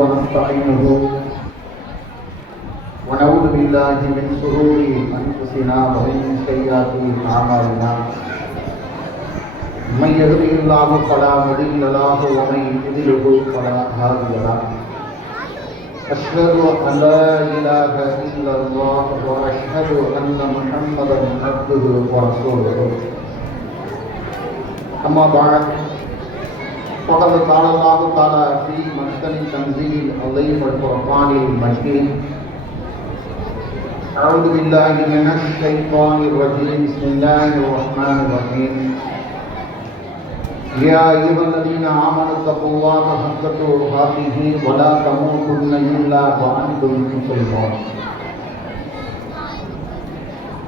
ونستعينه ونعوذ بالله من شرور أنفسنا ومن سيئات أعمالنا من يهده الله فلا مضل له ومن يضلل فلا هادي له أشهد أن لا إله إلا الله وأشهد أن محمدا عبده ورسوله أما بعد فقد قال الله تعالى في محكم تنزيل العظيم والفرقان المجيد أعوذ بالله من الشيطان الرجيم بسم الله الرحمن الرحيم يا أيها الذين آمنوا اتقوا الله حق تقاته ولا تموتن إلا وأنتم مسلمون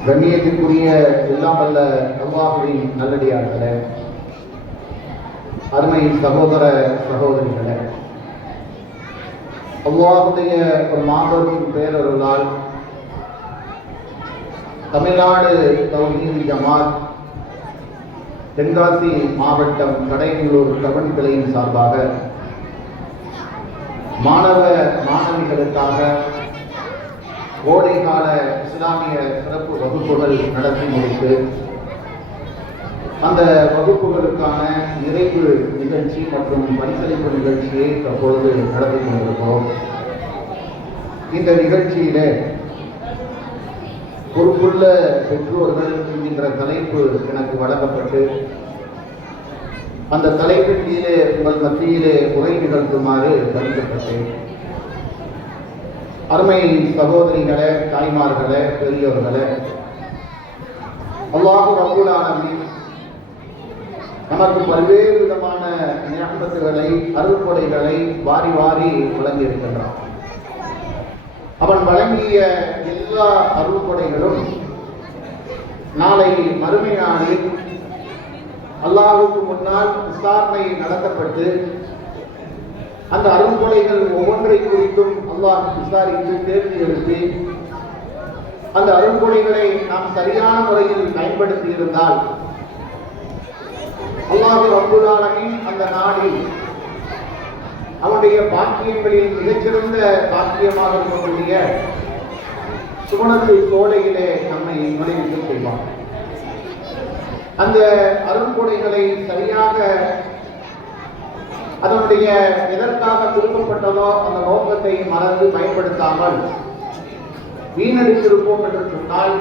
கண்ணியத்திற்குரிய எல்லாம் வல்ல அல்லாஹ்வின் நல்லடியார்களே, அருமை சகோதர சகோதரிகளே, அல்லாஹ்வுடைய ஒரு மாபெரும் பேரருளால் தமிழ்நாடு தௌஹீத் ஜமாத் தென்காசி மாவட்டம் கடையநல்லூர் டவுன் கிளையின் சார்பாக மாணவ மாணவிகளுக்காக கோடைகால இஸ்லாமிய சிறப்பு வகுப்புகள் நடத்தி முடித்து அந்த வகுப்புகளுக்கான நிறைவு நிகழ்ச்சி மற்றும் பரிசளிப்பு நிகழ்ச்சியை தற்பொழுது நடத்தி கொண்டிருக்கிறோம். இந்த நிகழ்ச்சியிலே பொறுப்புள்ள பெற்றோர்கள் என்கின்ற தலைப்பு எனக்கு வழங்கப்பட்டு அந்த தலைப்பின் கீழே உங்கள் மத்தியிலே உரை நிகழ்த்துமாறு கணிக்கப்பட்டேன். அருமை சகோதரிகளே, தாய்மார்களே, பெரியோர்களே, அல்லாஹ் ரப்பல் ஆலமீன் நமக்கு பல்வேறு விதமான நியமத்துகளை அருள்கொடைகளை வாரி வாரி வழங்கி இருக்கின்றான். அவன் வழங்கிய எல்லா அருள்கொடைகளும் நாளை மறுமை நாளில் அல்லாஹ்வுக்கு முன்னால் விசாரணை நடத்தப்பட்டு அந்த அருள்கொடைகள் ஒவ்வொன்றை குறித்தும் அல்லாஹ் விசாரித்து தேர்வு எழுப்பி அந்த அருள்கொடைகளை நாம் சரியான முறையில் பயன்படுத்தி இருந்தால் அல்லாஹ் ரப்பல் ஆலமீன் அந்த நாளில் அவனுடைய பாக்கியங்களில் மிகச்சிறந்த பாக்கியமாக இருக்கக்கூடிய சுவனத்து சோலையிலே நம்மை நுழைவு செய்வான். அந்த அருள்கொடைகளை சரியாக அதனுடைய எதற்காக கொடுக்கப்பட்டதோ அந்த நோக்கத்தை மறந்து பயன்படுத்தாமல் வீணடித்திருப்போம் என்று சொன்னால்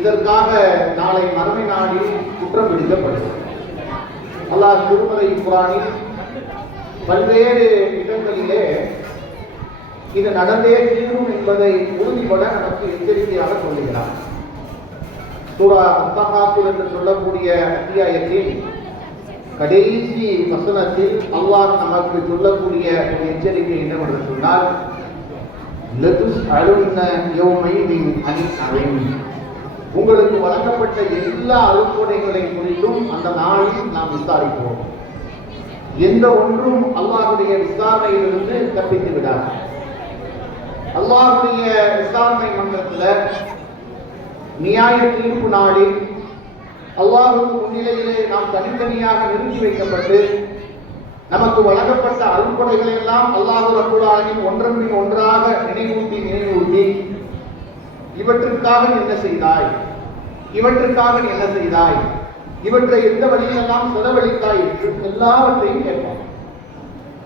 இதற்காக நாளை மறுமை நாளில் குற்றம் பிடிக்கப்படும். அல்லாஹ் திருமறை குர்ஆனில் பல்வேறு இடங்களிலே இது நடந்தே தீரும் என்பதை உறுதிபட நமக்கு எச்சரிக்கையாக சொல்லுகிறார். சூரா அத்-தகாசுர் என்று சொல்லக்கூடிய அத்தியாயத்தின் கடைசி வசனத்தில் அல்லாஹ் நமக்கு சொல்லக்கூடிய ஒரு எச்சரிக்கை என்னவென்று சொன்னால், உங்களுக்கு வழங்கப்பட்ட எல்லா அருள்கொடைகளை குறித்தும் அந்த நாளில் நாம் விசாரிப்போம். எந்த ஒன்றும் அல்லாஹ்வுடைய விசாரணையிலிருந்து தப்பித்து விடாது. அல்லாஹ்வுடைய விசாரணை மன்றத்தில் நியாய தீர்ப்பு நாளில் அல்லாஹ்வுக்கு முன்னிலையிலே நாம் தனித்தனியாக நிறுத்தி வைக்கப்பட்டு நமக்கு வழங்கப்பட்ட அருள்கொடைகளை எல்லாம் அல்லாஹ் ரப்பல் ஆலமீன் ஒன்றன் பின் ஒன்றாக நினைவூட்டி இவற்றுக்காக என்ன செய்தாய், இவற்றுக்காக என்ன செய்தாய், இவற்றை எந்த வழியிலெல்லாம் செலவழித்தாய் என்று எல்லாவற்றையும் கேட்பான்.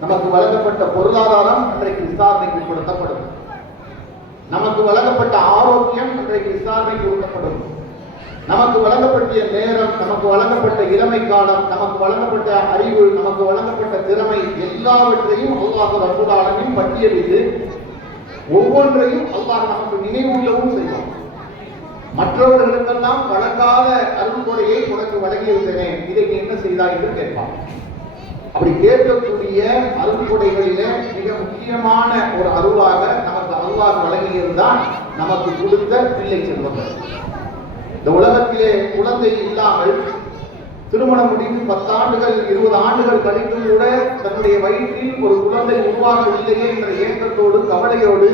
நமக்கு வழங்கப்பட்ட பொருளாதாரம் அன்றைக்கு விசாரணைக்கு கொடுக்கப்படும். நமக்கு வழங்கப்பட்ட ஆரோக்கியம் அன்றைக்கு விசாரணைக்கு கொடுக்கப்படும். நமக்கு வழங்கப்பட்ட நேரம், நமக்கு வழங்கப்பட்ட இளமை காலம், நமக்கு வழங்கப்பட்ட அறிவு, நமக்கு வழங்கப்பட்ட திறமை எல்லாவற்றையும் அல்லாஹ் ரப்பல் ஆலமீன் பட்டியலிட்டு ஒவ்வொன்றையும் அல்லாஹ் நமக்கு நினைவூட்டவும் செய்வான். மற்றவர்களுக்கெல்லாம் வழங்காத அருள்கொடையை உனக்கு வழங்கியிருந்தேனே, இதை நீ என்ன செய்தாய் என்று கேட்பான். அப்படி கேட்கக்கூடிய அருள்கொடைகளிலே மிக முக்கியமான ஒரு அருளாக நமக்கு அல்லாஹ் வழங்கியிருந்தான் நமக்கு கொடுத்த பிள்ளை செல்வங்கள். இந்த உலகத்திலே குழந்தை இல்லாமல் திருமணம் முடிந்து 10 ஆண்டுகள் 20 ஆண்டுகள் கழித்தும் கூட தன்னுடைய வயிற்றில் ஒரு குழந்தை உருவாகவில்லையே என்ற ஏக்கத்தோடு கவலையோடு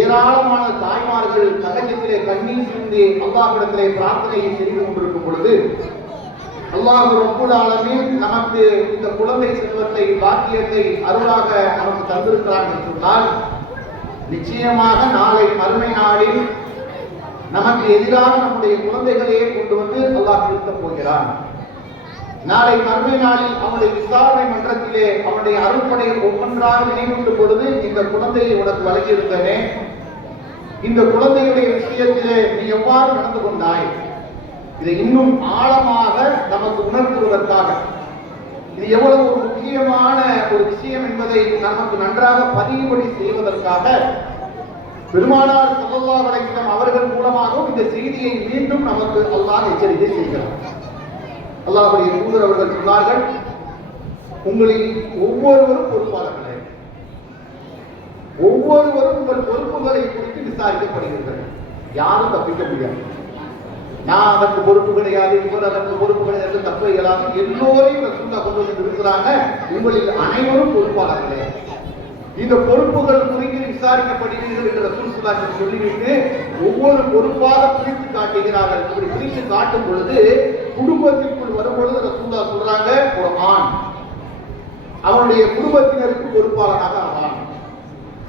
ஏராளமான தாய்மார்கள் தகஜத்திலே கண்ணீர் சிந்தி அல்லாஹ்விடத்திலே பிரார்த்தனையை செய்து கொண்டிருக்கும் பொழுது அல்லாஹ் ரப்பல் ஆலமீன் நமக்கு இந்த குழந்தை செல்வத்தை பாக்கியத்தை அருளாக நமக்கு தந்திருக்கிறார் என்று சொன்னால் நிச்சயமாக நாளை மறுமை நாளில் நமக்கு எதிராக நம்முடைய குழந்தைகளையே கொண்டு வந்து அல்லாஹ் நிறுத்தப் போகிறான். நாளை மறுமை நாளில் அவனுடைய விசாரணை மன்றத்திலே அவனுடைய அருள்படை ஒவ்வொன்றாக நினைவூட்டும் பொழுது இந்த குழந்தையை உனக்கு வழங்கியிருந்தனே, இந்த குழந்தையுடைய விஷயத்திலே நீ எவ்வாறு நடந்து கொண்டாய், இதை இன்னும் ஆழமாக நமக்கு உணர்த்துவதற்காக, இது எவ்வளவு ஒரு முக்கியமான ஒரு விஷயம் என்பதை நமக்கு நன்றாக பதிவுபடி செய்வதற்காக பெருமானார் ஸல்லல்லாஹு அலைஹி வஸல்லம் அவர்கள் மூலமாகவும் இந்த செய்தியை மீண்டும் நமக்கு அல்லாஹ் எச்சரிக்கை செய்கிறார். அல்லாஹ்வுடைய தூதர் அவர்கள் சொன்னார்கள், உங்களில் ஒவ்வொருவரும் பொறுப்பாளர்களே, ஒவ்வொருவரும் உங்கள் பொறுப்புகளை குறித்து விசாரிக்கப்படுகிறீர்கள். யாரும் தப்பிக்க முடியாது. நான் அதற்கு பொறுப்பு கிடையாது, இவர் அதற்கு பொறுப்பு கிடையாது, தப்பை இயலாது, எல்லோரையும் ரசூலுல்லாஹ் கொண்டு வந்து இருக்கிறாங்க. உங்களில் அனைவரும் பொறுப்பாளர்களே, இந்த பொறுப்புகள் குறித்து விசாரிக்கப்படுகிறீர்கள் என்று ரசூல் ஸல்லல்லாஹு அலைஹி வஸல்லம் சொல்லிவிட்டு ஒவ்வொரு பொறுப்பாக பிரித்து காட்டுகிறார்கள். இப்படி பிரித்து காட்டும் பொழுது குடும்பத்திற்குள் வரும்பொழுது ரசூலுல்லாஹ் சொல்றாங்க, ஒரு ஆண் அவனுடைய குடும்பத்தினருக்கு பொறுப்பாளராக ஆவான்,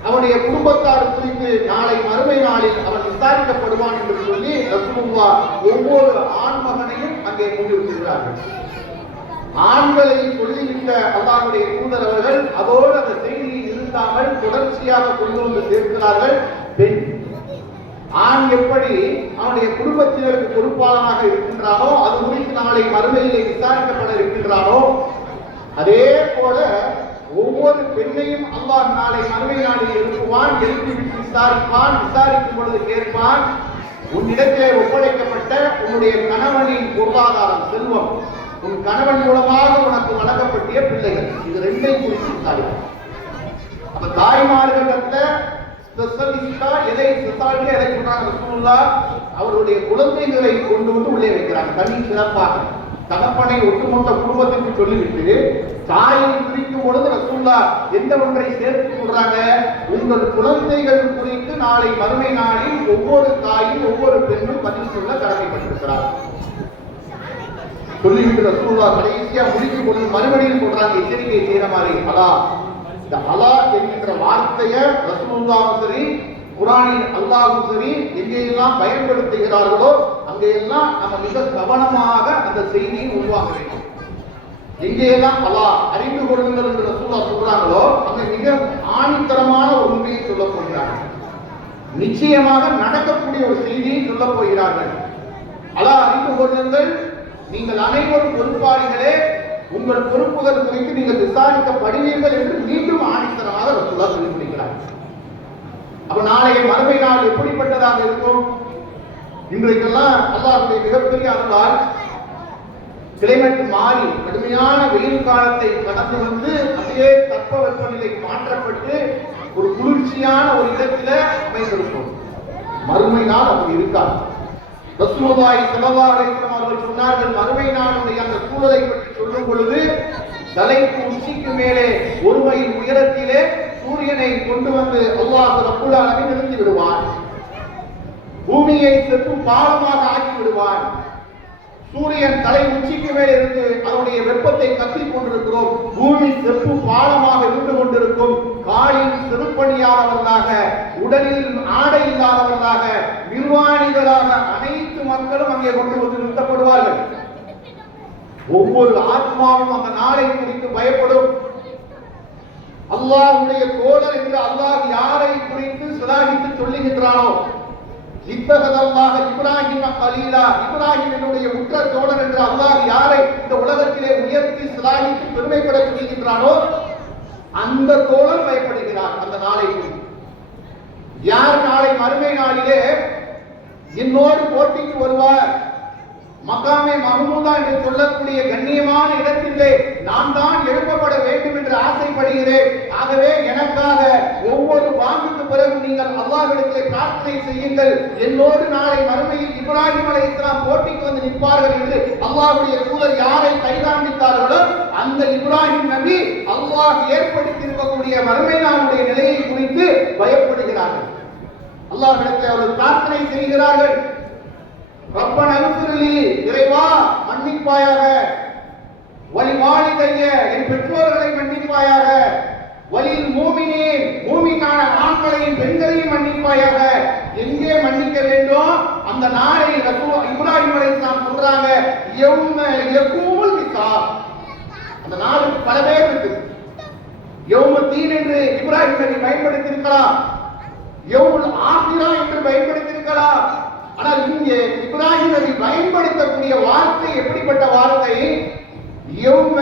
அவனுடைய குடும்பத்தார் குறித்து நாளை மறுமை நாளில் அவன் விசாரிக்கப்படுவான் என்று சொல்லி ரசூலுல்லாஹ் ஒவ்வொரு ஆண் மகனையும் அங்கே கொண்டு விடுகிறார்கள். ஆண்களை சொல்லிவிட்ட அல்லாஹ்வுடைய தூதர் அவர்கள் அதோடு அந்த செய்தியை நிறுத்தாமல் தொடர்ச்சியாக கொண்டு வந்து சேர்க்கிறார்கள். பெண் ஆண் எப்படி அவனுடைய குடும்பத்தினருக்கு பொறுப்பாளராக இருக்கின்றானோ, அது குறித்து நாளை மறுமையிலே விசாரிக்கப்பட இருக்கின்றானோ, அதே போல ஒவ்வொரு பெண்ணையும் அல்லாஹ் நாளை மறுமை நாளில் எழுப்புவான், எழுப்பி விட்டு விசாரிப்பான். விசாரிக்கும் பொழுது கேட்பான், உன்னிடத்திலே ஒப்படைக்கப்பட்ட உன்னுடைய கணவனின் பொருளாதாரம், செல்வம், உன் கணவன் மூலமாக உனக்கு வழங்கப்பட்டிய பிள்ளைகள், இது ரெண்டையும் குறித்து விசாரிப்பான். அப்ப தாய்மார்களிடத்துல ஸ்பெஷலிஸ்டா எதை ஸ்பெஷாலிட்டியா எதை சொல்றாங்க ரசூலுல்லாஹ், அவருடைய குழந்தைகளை கொண்டு வந்து உள்ளே வைக்கிறாங்க. தனி சிறப்பாக தகப்பனை ஒட்டுமொத்த குடும்பத்திற்கு சொல்லிவிட்டு தாயை பிரிக்கும் பொழுது ரசூலுல்லாஹ் எந்த ஒன்றை சேர்த்து சொல்றாங்க, உங்கள் குழந்தைகள் குறித்து நாளை மறுமை நாளில் ஒவ்வொரு தாயும் ஒவ்வொரு பெண்ணும் பதில் சொல்ல கடமைப்பட்டிருக்கிறார். சொல்லிவிட்டு ரசூலுல்லாஹ் கடைசியா முடிக்கும் பொழுது மறுபடியும் சொல்றாங்க, எச்சரிக்கை செய்யற மாதிரி, அலா, இந்த அலா என்கின்ற வார்த்தையை ரசூலுல்லாஹும் சரி குர்ஆனில் அல்லாஹ்வும் சரி எங்கெல்லாம் பயன்படுத்துகிறார்களோ அங்கெல்லாம் நம்ம மிக கவனமாக அந்த செய்தியை உருவாக்க வேண்டும். எங்கெல்லாம் அலா அறிந்து கொள்ளுங்கள் என்று ரசூலுல்லாஹ் சொல்றாங்களோ அங்க மிக ஆணித்தரமான ஒரு உண்மையை சொல்ல போகிறார்கள். நிச்சயமாக நடக்கக்கூடிய ஒரு செய்தியை சொல்ல போகிறார்கள். அலா அறிந்து கொள்ளுங்கள், நீங்கள் அனைவரும் பொறுப்பாளிகளே, உங்கள் பொறுப்புகள் குறித்து நீங்கள் விசாரிக்கப்படுவீர்கள் என்று மீண்டும் ஆணித்தரமாக ரசூலுல்லாஹ் சொல்லி முடிக்கிறார். அப்ப நாளைய மறுமை நாள் எப்படிப்பட்டதாக இருக்கும்? இன்றைக்கெல்லாம் அல்லாஹ்வுடைய மிகப்பெரிய அருளால் கிளைமேட் மாறி கடுமையான வெயில் காலத்தை கடந்து வந்து அப்படியே தட்பவெப்பநிலை மாற்றப்பட்டு ஒரு குளிர்ச்சியான ஒரு இடத்துல அமைந்திருக்கும். மறுமை நாள் அப்படி இருக்காது. ரசூலுல்லாஹி ஸல்லல்லாஹு அலைஹி வஸல்லம் அவர்கள் சொன்னார்கள், மறுமை நாளுடைய அந்த சூழலை பற்றி சொல்லும் பொழுது தலைக்கு உச்சிக்கு மேலே ஒரு மைல் உயரத்திலே சூரியனை கொண்டு வந்து அல்லாஹ் ரப்பல் ஆலமீன் நிறுத்தி விடுவான். பூமியை செப்பு பாலமாக ஆக்கி விடுவான். சூரியன் தலை உச்சிக்கு மேலே இருந்து அதனுடைய வெப்பத்தை கத்திக் கொண்டிருக்கிறோம். பூமி செப்பு பாலமாக இருந்து கொண்டிருக்கும். காலில் செருப்பணியாதவர்களாக, உடலில் ஆடை இல்லாதவர்களாக, நிர்வாணிகளாக அனைத்து மக்களும் அங்கே கொண்டு வந்து நிறுத்தப்படுவார்கள். ஒவ்வொரு ஆத்மாவும் அந்த நாளை குறித்து பயப்படும். அல்லாஹ்வுடைய தோழர் என்று அல்லாஹ் யாரை குறித்து சிலாகித்து சொல்லுகின்றானோ, இத்தகதல்லாஹ இப்ராஹிம கலீலா, இப்ராஹிம் என்னுடைய உற்ற தோழர் என்று அல்லாஹ் யாரை இந்த உலகத்திலே உயர்த்தி சிலாகித்து பெருமைப்பட சொல்லுகின்றானோ அந்த தோழர் பயப்படுகிறார் அந்த நாளை குறித்து. யார் நாளை மறுமை நாளிலே என்னோடு போட்டிக்கு வருவார், மகாமே மஹமூதா என்று சொல்லக்கூடிய கண்ணியமான இடத்திலே நான் தான் எழுப்பப்பட வேண்டும் என்று ஆசைப்படுகிறேன். ஆகவே எனக்காக ஒவ்வொரு வாங்குக்கு பிறகு நீங்கள் அல்லாஹ்விடத்திலே பிரார்த்தனை செய்யுங்கள். என்னோடு நாளை மறுமையில் இப்ராஹிம் அலைஹிஸ்ஸலாம் போட்டிக்கு வந்து நிற்பார்கள் என்று அல்லாஹ்வுடைய தூதர் யாரை கைகாண்பித்தார்களோ அந்த இப்ராஹிம் நபி அல்லாஹ் ஏற்படுத்தி இருக்கக்கூடிய மறுமை நாளுடைய நிலையை குறித்து பயப்படுகிறார்கள். அல்லாஹ்விடத்திலே அவர்கள் பிரார்த்தனை செய்கிறார்கள். ரப்பன அன்சுர்லி, இறைவா மன்னிப்பாயாக, வலி வாலிதைய, என் பெற்றோர்களை மன்னிப்பாயாக, வலில் மூமினீன், மூமினான ஆண்களையும் பெண்களையும் மன்னிப்பாயாக. எங்கே மன்னிக்க வேண்டும்? அந்த நாளை இப்ராஹிம் அலைஹிஸ்ஸலாம் சொல்றாங்க, யௌம யகூமுல் ஹிசாப். அந்த நாளுக்கு பல பேர் இருக்கு. யௌமுத்தீன் என்று இப்ராஹிம் நபி பயன்படுத்தியிருக்கலாம், யௌமுல் ஆகிரா என்று பயன்படுத்தியிருக்கலாம். ஆனால் இங்கே இப்ராஹிம் நபி பயன்படுத்தக்கூடிய வார்த்தை எப்படிப்பட்ட வார்த்தை? யௌம,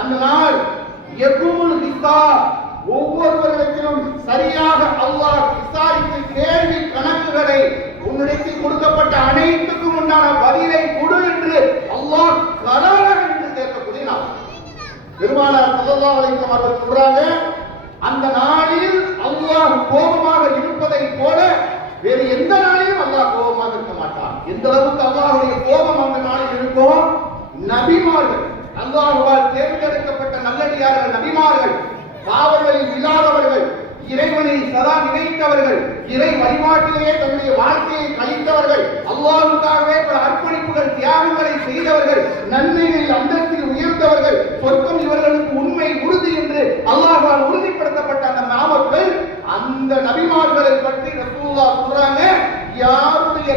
அந்த நாள், யகூமுல் ஹிசாப், ஒவ்வொருவர்களுக்கும் சரியாக அல்லாஹ் விசாரித்து கேள்வி கணக்குகளை, உன்னிடத்தில் கொடுக்கப்பட்ட அனைத்துக்கும் உண்டான பதிலை கொடு என்று அல்லாஹ் கராராக என்று கேட்கக்கூடிய நாள். பெருமானார் ஸல்லல்லாஹு அலைஹி வஸல்லம் அவர்கள் சொல்றாங்க, அந்த நாளில் அல்லாஹ் கோபமாக இருப்பதை போல வேறு எந்த நாளிலும் அல்லாஹ் கோபமாக இருக்க மாட்டான். எந்த அளவுக்கு அல்லாஹ்வுடைய கோபம் அந்த நாளில் இருக்கும்? நபிமார்கள், அல்லாஹ்வால் தேர்ந்தெடுக்கப்பட்ட நல்லடியார்கள் நபிமார்கள், பாவங்களில் இல்லாதவர்கள், இறைவனை சதா நினைத்தவர்கள், இறை வழிபாட்டிலேயே தன்னுடைய வாழ்க்கையை கழித்தவர்கள், அல்லாஹ்வுக்காகவே பல அர்ப்பணிப்புகள் தியாகங்களை செய்தவர்கள், நன்மைகளில் அந்தஸ்தில் உயர்ந்தவர்கள், சொர்க்கம் இவர்களுக்கு உண்மை உறுதி என்று அல்லாஹ்வால் உறுதிப்படுத்தப்பட்ட அந்த நாமங்கள், அந்த நபிமார்களை பற்றி ரசூலுல்லாஹ் சொல்றாங்க, யாருடைய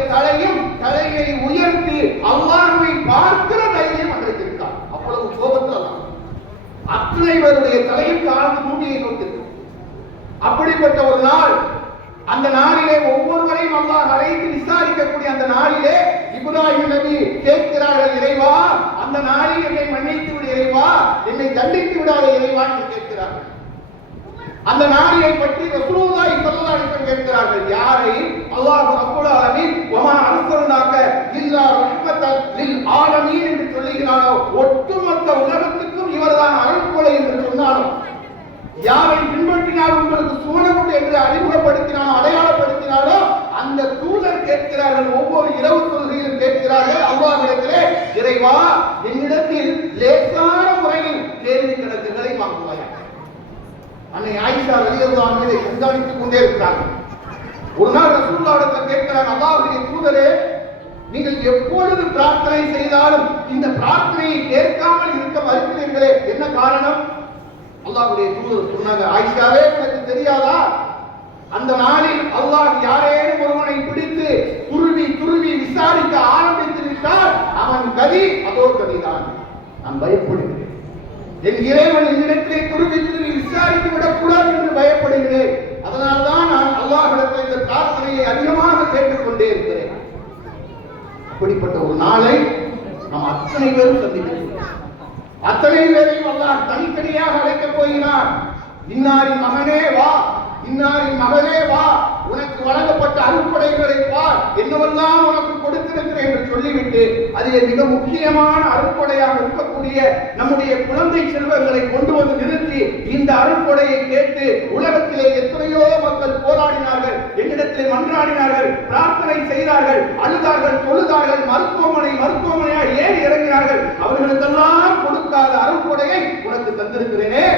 தலையை உயர்த்தி அல்லாஹ்வை பார்க்கிற தைரியம் அன்றைக்கு இருக்கார். அவ்வளவு கோபத்தில் அல்லாஹ் அத்தனை பேருடைய தலையும் தாழ்ந்து பூமியை நோக்கி. அப்படிப்பட்ட ஒரு நாள், அந்த நாளிலே ஒவ்வொருவரையும் அல்லாஹ் அழைத்து விசாரிக்கக்கூடிய அந்த நாளிலே இப்ராஹிம் நபி கேட்கிறார்கள், இறைவா அந்த நாளில் என்னை மன்னித்து விடு இறைவா, என்னை தண்டித்து விடாத இறைவா என்று கேட்கிறார்கள். அந்த நாளிலை பற்றி ரசூலுல்லாஹி ஸல்லல்லாஹு அலைஹி வஸல்லம் கேட்கிறார்கள். யாரை? அல்லாஹ் ரப்பல் ஆலமீன் வமா அர்ஸல்னாக இல்லா ரஹ்மத்தல் லில் ஆலமீன் என்று சொல்லுகிறானோ, ஒட்டுமொத்த உலகத்துக்கும் இவர்தான் அருள்கொடை என்று சொன்னானோ, யாரை பின்பற்றினால் உங்களுக்கு சூழல் என்று அறிமுகப்படுத்தினானோ, அடையாளப்படுத்தினாலோ, அந்த தூதர் கேட்கிறார்கள். ஒவ்வொரு இரவு தொழுகையிலும் கேட்கிறார்கள் அல்லாஹ்விடத்திலே, இறைவா என்னிடத்தில் லேசான முறையில் கேள்வி கணக்குகளை வாங்குவாயா. அன்னை ஆயிஷா ரலியல்லாஹு அன்ஹா இதை கண்காணித்துக் கொண்டே இருக்கிறாங்க. ஒரு நாள் ரசூலுல்லாஹ்விடத்தில் கேட்கிறாங்க, அல்லாஹ்வுடைய தூதரே, நீங்கள் எப்பொழுது பிரார்த்தனை செய்தாலும் இந்த பிரார்த்தனையை கேட்காமல் இருக்க மறுக்கிறீர்களே, என்ன காரணம்? அல்லாஹ்வுடைய தூதர் சொன்னாங்க, ஆயிஷாவே எனக்கு தெரியாதா, அந்த நாளில் அல்லாஹ் யாரேனும் ஒருவனை பிடித்து துருவி விசாரிக்க ஆரம்பித்து விட்டால் அவன் கதி அதோ கதிதான். நான் பயப்படுகிறேன், என் இறைவன் என்னிடத்திலே துருவி விசாரித்து விடக்கூடாது என்று பயப்படுகிறேன். அதனால்தான் நான் அல்லாஹ்விடத்தில் இந்த பிரார்த்தனையை அதிகமாக கேட்டுக்கொண்டே இருக்கிறேன். அப்படிப்பட்ட ஒரு நாளை நாம் அத்தனை பேரும் சந்திக்கிறோம். அத்தனை பேரையும் அல்லாஹ் தனித்தனியாக அழைக்கப் போகிறார். இன்னாரின் மகனே வா, இன்னாரின் மகளே வா, உனக்கு வழங்கப்பட்ட அருட்கொடைகளை பார், என்னவெல்லாம் உனக்கு கொடுத்திருக்கிறேன் என்று சொல்லிவிட்டு, அதிலே மிக முக்கியமான அருட்கொடையாக இருக்கக்கூடிய நம்முடைய குழந்தை செல்வங்களை கொண்டு வந்து நிறுத்தி இந்த அருட்கொடையை கேட்டு உலகத்திலே எத்தனையோ மக்கள் போராடினார்கள், என்னிடத்திலே மன்றாடினார்கள், பிரார்த்தனை செய்தார்கள், அழுதார்கள், தொழுதார்கள், மருத்துவமனையாக ஏறி இறங்கினார்கள். அவர்களுக்கெல்லாம் கொடுக்காத அருட்கொடையை உனக்கு தந்திருக்கிறேனே.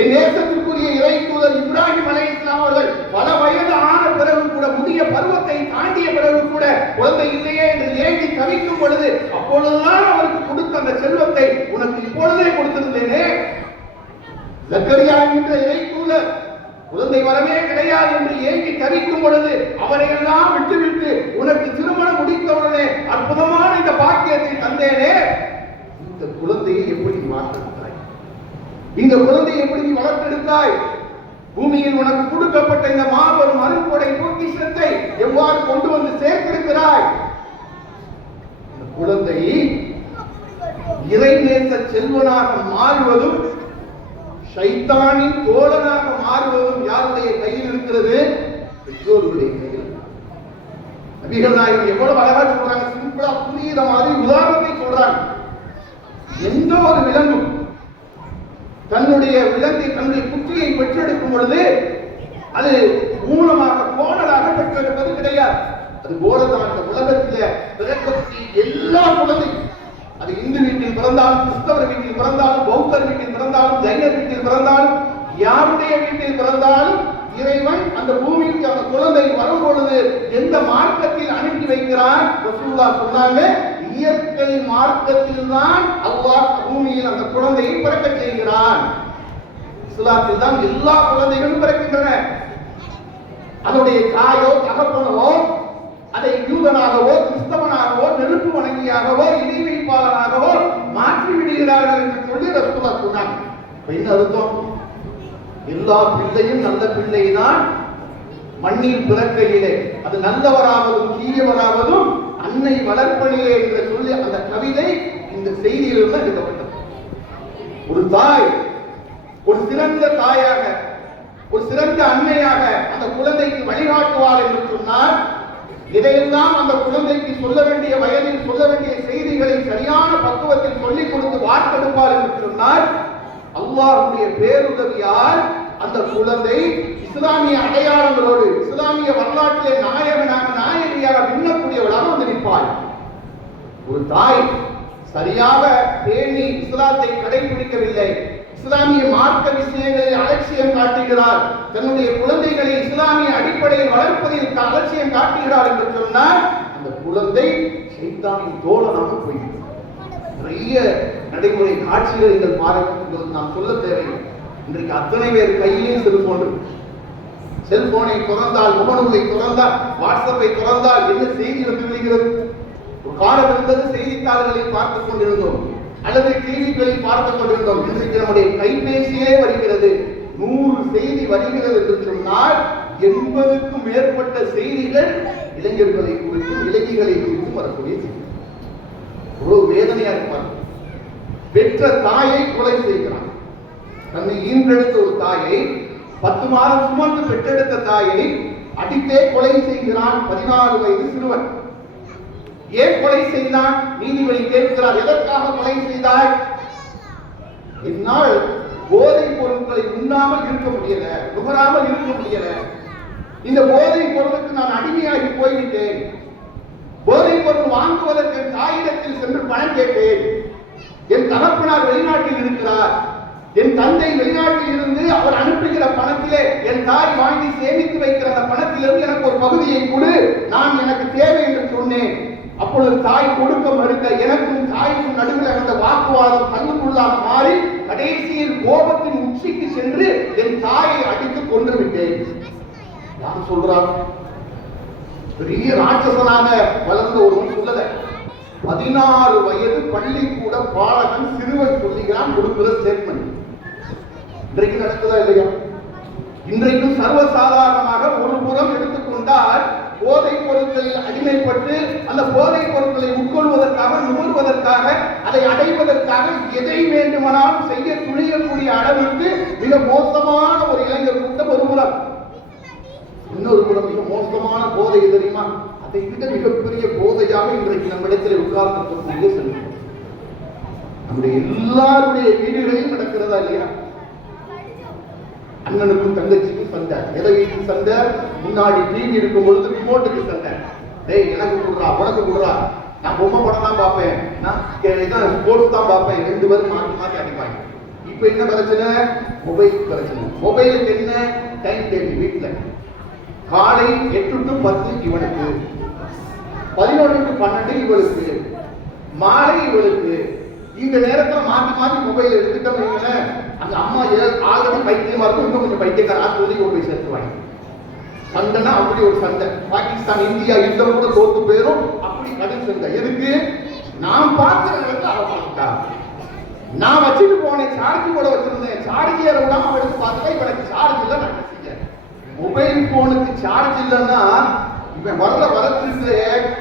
என் நேசத்திற்குரிய இறை தூதர் இப்ராஹிம் அலைஹிஸ்ஸலாம் அவர்கள் பல வயது ஆன பிறகு கூட, முதிய பருவத்தை தாண்டிய பிறகு கூட குழந்தை இல்லையே என்று ஏங்கி தவிக்கும் பொழுது, அப்பொழுதுதான் அவருக்கு கொடுத்த அந்த செல்வத்தை உனக்கு இப்பொழுதே கொடுத்திருந்தேனே. ஜக்கரியா என்ற இறை தூதர் குழந்தை வரவே கிடையாது என்று ஏங்கி தவிக்கும் பொழுது அவரை எல்லாம் விட்டுவிட்டு உனக்கு திருமணம் முடித்தவுடனே அற்புதமான இந்த பாக்கியத்தை தந்தேனே. இந்த குழந்தையை எப்படி மாற்ற, இந்த குழந்தையை எப்படி நீ வளர்த்தெடுத்தாய், பூமியில் உனக்கு கொடுக்கப்பட்ட இந்த மாபெரும் அருட்கொடை பொக்கிஷத்தை எவ்வாறு கொண்டு வந்து சேர்த்திருக்கிறாய். இந்த குழந்தை இறைநேச செல்வனாக மாறுவதும் ஷைத்தானின் தோழனாக மாறுவதும் யாருடைய கையில் இருக்கிறது? பெற்றோருடைய கையில். நபிகள் நாயகம் எவ்வளவு அழகா சொல்றாங்க, சிம்பிளா புரியுற மாதிரி உதாரணத்தை சொல்றாங்க. எந்த ஒரு விலங்கும் தன்னுடைய குட்டியை பெற்றெடுக்கும் பொழுது அது மூலமாக கோணலாக பெற்றெடுப்பது கிடையாது. அது போலதான் இந்த உலகத்தில் பிறக்கக்கூடிய எல்லா குழந்தையும், அது இந்து வீட்டில் பிறந்தாலும், கிறிஸ்தவர் வீட்டில் பிறந்தாலும், பௌத்தர் வீட்டில் பிறந்தாலும், ஜைனர் வீட்டில் பிறந்தாலும், யாருடைய வீட்டில் பிறந்தாலும் இறைவன் அந்த பூமிக்கு அந்த குழந்தை வரும் பொழுது எந்த மார்க்கத்தில் அனுப்பி வைக்கிறான்? ரசூலுல்லாஹ் சொன்னாங்க, இயற்கை மார்க்கத்தில் தான் அல்லாஹ் பூமியில் அந்த குழந்தையை பிறக்க செய்கிறான். இஸ்லாத்தில் தான் எல்லா குழந்தைகளும் பிறக்கின்றன. அதனுடைய தாயோ தகப்பனவோ அதை யூதனாகவோ கிறிஸ்தவனாகவோ நெருப்பு வணங்கியாகவோ இணை வைப்பாளராகவோ மாற்றி விடுகிறார்கள் என்று சொல்லி ரசூலுல்லாஹ் சொன்னாங்க. என்ன அர்த்தம்? எல்லா பிள்ளையும் நல்ல பிள்ளைதான் மண்ணில் பிறக்கையிலே, அது நல்லவராவதும் தீயவராவதும் அன்னை வளர்ப்பனிலே என்று சொல்லி அந்த கவிதை இந்த செய்தியிலிருந்து எடுக்கப்பட்டது. ஒரு தாய் ஒரு சிறந்த தாயாக, ஒரு சிறந்த அன்னையாக அந்த குழந்தைக்கு வழிகாட்டுவார் என்று சொன்னால், இதையெல்லாம் அந்த குழந்தைக்கு சொல்ல வேண்டிய வயதில் சொல்ல வேண்டிய செய்திகளை சரியான பக்குவத்தில் சொல்லிக் கொடுத்து வார்த்தெடுப்பார் என்று சொன்னால், அல்லாஹ்வுடைய பேருதவியால் அந்த குழந்தை இஸ்லாமிய அடையாளங்களோடு இஸ்லாமிய வரலாற்றிலே நாயகனாக நாயகியாக மின்னக்கூடியவளாக வந்து நிற்பாள். ஒரு தாய் சரியாக பேணி இஸ்லாத்தை கடைபிடிக்கவில்லை, இஸ்லாமிய மார்க்க விஷயங்களில் அலட்சியம் காட்டுகிறார், தன்னுடைய குழந்தைகளை இஸ்லாமிய அடிப்படையில் வளர்ப்பதில் அலட்சியம் காட்டுகிறார் என்று சொன்னால், அந்த குழந்தை ஷைத்தானின் தோழனாக போய்விடும். நிறைய நடைமுறை காட்சிகள் நீங்கள் பாருங்கள், நான் சொல்ல தேவையில்லை. இன்றைக்கு அத்தனை பேர் கையிலேயும் செல்போன் இருக்கு. செல்போனை திறந்தால், முகநூலை திறந்தால், வாட்ஸ்அப்பை திறந்தால் என்ன செய்தி வந்து விடுகிறது? ஒரு காலம் இருந்தது செய்தித்தாள்களில் பார்த்துக் கொண்டிருந்தோம் அல்லது டிவிகளில் பார்த்துக் கொண்டிருந்தோம். இன்றைக்கு நம்முடைய கைபேசியே வருகிறது. 100 செய்தி வருகிறது என்று சொன்னால் 80க்கும் மேற்பட்ட செய்திகள் இளைஞர்களை குறித்தும் இளைஞர்களை குறித்தும் வரக்கூடிய செய்தி. ஒரு வேதனையா இருப்பார். பெற்ற தாயை கொலை செய்கிறான். தன்னை ஈன்றெடுத்த ஒரு தாயை, 10 மாதம் சுமந்து பெற்றெடுத்த தாயை அடித்தே கொலை செய்கிறான் 14 வயது சிறுவன். ஏன் கொலை செய்தான்? நீதிபதி கேட்கிறார், எதற்காக கொலை செய்தாய்? என்னால் போதைப் பொருட்களை உண்ணாமல் இருக்க முடியல, நுகராமல் இருக்க முடியல. இந்த போதைப் பொருளுக்கு நான் அடிமையாகி போய்விட்டேன். போதைப் பொருள் வாங்குவதற்கு தாயிடத்தில் சென்று பணம் கேட்டேன். என் தகப்பனார் வெளிநாட்டில் இருக்கிறார், என் தந்தை வெளிநாட்டில் இருந்து அவர் அனுப்புகிற பணத்திலே என் தாய் வாங்கி சேமித்து வைக்கிற அந்த பணத்திலிருந்து எனக்கு ஒரு பகுதியை கொடு, நான் எனக்கு தேவை என்று சொன்னேன். அப்பொழுது தாய் கொடுக்க மறுக்க எனக்கும் தாய்க்கும் நடுவில் அந்த வாக்குவாதம் கண்ணுக்குள்ளாக மாறி கடைசியில் கோபத்தின் உச்சிக்கு சென்று என் தாயை அடித்து கொன்று விட்டேன். யார் சொல்றார்? பெரிய ராட்சசனாக வளர்ந்த ஒருவன் சொல்லல, 16 வயது பள்ளிக்கூட பாலகன் சிறுவன் சொல்லுகிறான், கொடுக்கிற ஸ்டேட்மெண்ட். இன்றைக்கு நடக்குதா இல்லையா? இன்றைக்கும் சர்வசாதாரணமாக ஒரு புறம் எடுத்துக்கொண்டால் போதைப் பொருட்களில் அடிமைப்பட்டு அந்த போதைப் பொருட்களை உட்கொள்வதற்காக, நுகர்வதற்காக, அதை அடைவதற்காக எதை வேண்டுமானாலும் செய்ய துணியக்கூடிய அளவிற்கு மிக மோசமான ஒரு இளைஞர் கூட்டம் ஒரு புறம். இன்னொரு புறம் மிக மோசமான போதை தெரியுமா? அதை விட மிகப்பெரிய போதையாக இன்றைக்கு நம்மிடத்தில் உட்கார்ந்திருக்கக்கூடிய செல்வம் நம்முடைய எல்லாருடைய வீடுகளிலும் நடக்கிறதா இல்லையா? அண்ணனுக்கும் தங்கச்சிக்கும் சண்டை. எதை வீட்டுக்கு சண்டை? முன்னாடி டிவி இருக்கும் பொழுது ரிமோட்டுக்கு சண்டை. டேய் எனக்கு கொடுறா, உனக்கு கொடுறா, நான் பொம்மை படம் தான் பார்ப்பேன், நான் ஸ்போர்ட்ஸ் தான் பார்ப்பேன். 2 பேரும் மாற்றி மாற்றி அடிப்பாங்க. இப்ப என்ன பிரச்சனை? மொபைல் பிரச்சனை. மொபைலுக்கு என்ன டைம் டேபிள்? வீட்டுல காலை 8 to 10 இவனுக்கு, 11 to 12 இவளுக்கு, மாலை இவளுக்கு. இந்த நேரத்தில் மாற்றி மாற்றி மொபைல் எடுத்துட்டோம். அந்த அம்மா ஆல்ரெடி பைத்தியமா இருக்கும், இன்னும் கொஞ்சம் பைத்தியக்கார ஆஸ்பத்திரி கொண்டு போய் சேர்த்துவாங்க. சண்டைனா அப்படி ஒரு சண்டை. பாகிஸ்தான் இந்தியா யுத்தம் கூட தோத்து போயிடும், அப்படி கடும் சண்டை. எதுக்கு? நான் பார்க்கிறவங்களுக்கு அவ பார்த்துட்டா. நான் வச்சுட்டு போனேன், சார்ஜ் கூட வச்சிருந்தேன், சார்ஜ் ஏற விடாம அவ எடுத்து பார்த்துட்டா இவனுக்கு சார்ஜ் இல்லை. நான் செஞ்சேன். மொபைல் போனுக்கு சார்ஜ் இல்லைன்னா இவன் வரத்திற்கு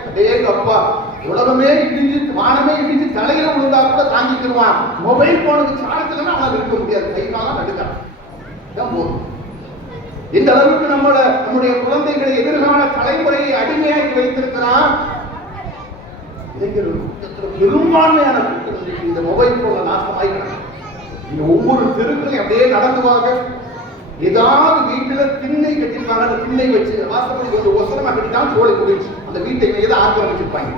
அதே கப்பா உலகமே இடிஞ்சு வானமே இடிஞ்சு தலையில விழுந்தா கூட தாங்கிக்கிடுவான். மொபைல் போனுக்கு சார்ஜ் இல்லைன்னா அவன் இருக்க முடியாது, கைகாலம் நடுக்கான் போதும். இந்த அளவுக்கு நம்முடைய குழந்தைகளை எதிர்கால தலைமுறையை அடிமையாக்கி வைத்திருக்கிறான். பெரும்பான்மையான இந்த மொபைல் போன நாசமாய்க்கிறாங்க. இந்த ஒவ்வொரு தெருக்களையும் அப்படியே நடந்துவாங்க. ஏதாவது வீட்டுல திண்ணை கட்டிருப்பாங்க, அந்த திண்ணை வச்சு வாசப்படி கொஞ்சம் ஒசரமா கட்டிட்டாலும் சோலை குடிச்சு அந்த வீட்டை ஏதாவது ஆக்கிரமிச்சிருப்பாங்க.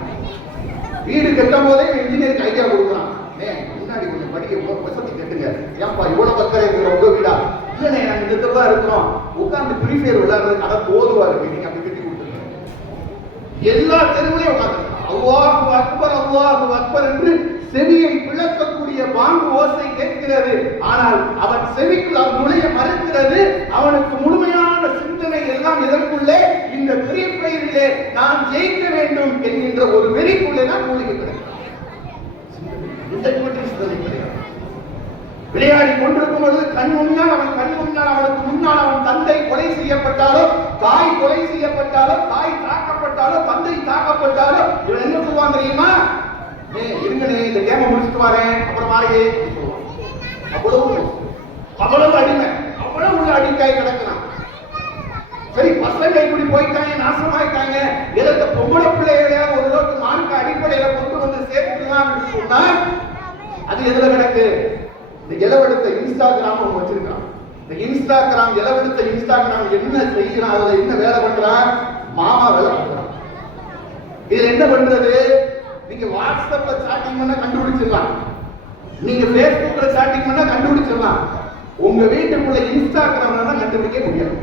வீடு கட்டும் போதே இன்ஜினியருக்கு ஐடியா கொடுக்குறான், முன்னாடி கொஞ்சம் படிக்க வசதி கட்டுங்க, ஏன்பா இவ்வளவு பக்கம் இருக்கிற உங்க வீடா? இல்லைண்ணே, நாங்க இந்த தெருவில் தான் இருக்கிறோம், உட்கார்ந்து ஃப்ரீ ஃபயர் விளையாடுறதுக்கு அதை தோதுவா இருக்கு, நீங்க அப்படி கட்டி கொடுத்துருங்க. எல்லா தெருவிலையும் உட்கார்ந்து அல்லாஹு அக்பர் அல்லாஹு அக்பர் என்று செவியை பிளக்கக்கூடிய பாங்கு ஓசை கேட்கிறது. ஆனால் அவன் செவிக்குள் அவன் நுழைய மறுக்கிறது. அவனுக்கு முழுமையான சிந்தனை எல்லாம் இதற்குள்ளே இந்த ஃப்ரீ ஃபயரிலே நான் ஜெயிக்க வேண்டும் என்கின்ற ஒரு வெறிக்குள்ளே தான் மூழ்கி கிடக்கிறான். சிந்தனை கிடையாது. விளையாடி கொண்டிருக்கும் பொழுது கண் முன்னால் அவனுக்கு முன்னால் அவன் தந்தை கொலை செய்யப்பட்டாலோ, தாய் கொலை செய்யப்பட்டாலோ, தாய் தாக்கப்பட்டாலோ, தந்தை தாக்கப்பட்டாலோ இவன் என்ன சொல்லுவான் தெரியுமா? இருங்கனே, இந்த கேம முடிச்சுட்டு வரேன், அப்புறம் மாறியே. அவ்வளவு அடிமை, அவ்வளவு உள்ள அடிக்காய் கிடக்கிறான். சரி, பசங்க இப்படி போயிட்டாங்க, நாசமாயிட்டாங்க, எதற்கு பொம்பளை பிள்ளைகளை ஒரு அளவுக்கு மார்க்க அடிப்படையில கொண்டு வந்து சேர்த்துக்கலாம் என்று சொன்னால் அது எதுல கிடக்கு? இந்த இலவெடுத்த இன்ஸ்டாகிராம் ஒன்று வச்சிருக்கான். இந்த இன்ஸ்டாகிராம் இலவெடுத்த இன்ஸ்டாகிராம் என்ன செய்யறான்? அதுல என்ன வேலை பண்றான்? மாமா வேலை பண்றான். இதுல என்ன பண்றது? நீங்க வாட்ஸ்அப்ல சாட்டிங் பண்ண கண்டுபிடிச்சிடலாம், நீங்க பேஸ்புக்ல சாட்டிங் பண்ண கண்டுபிடிச்சிடலாம். உங்க வீட்டுக்குள்ள இன்ஸ்டாகிராம்ல தான் கண்டுபிடிக்க முடியாது.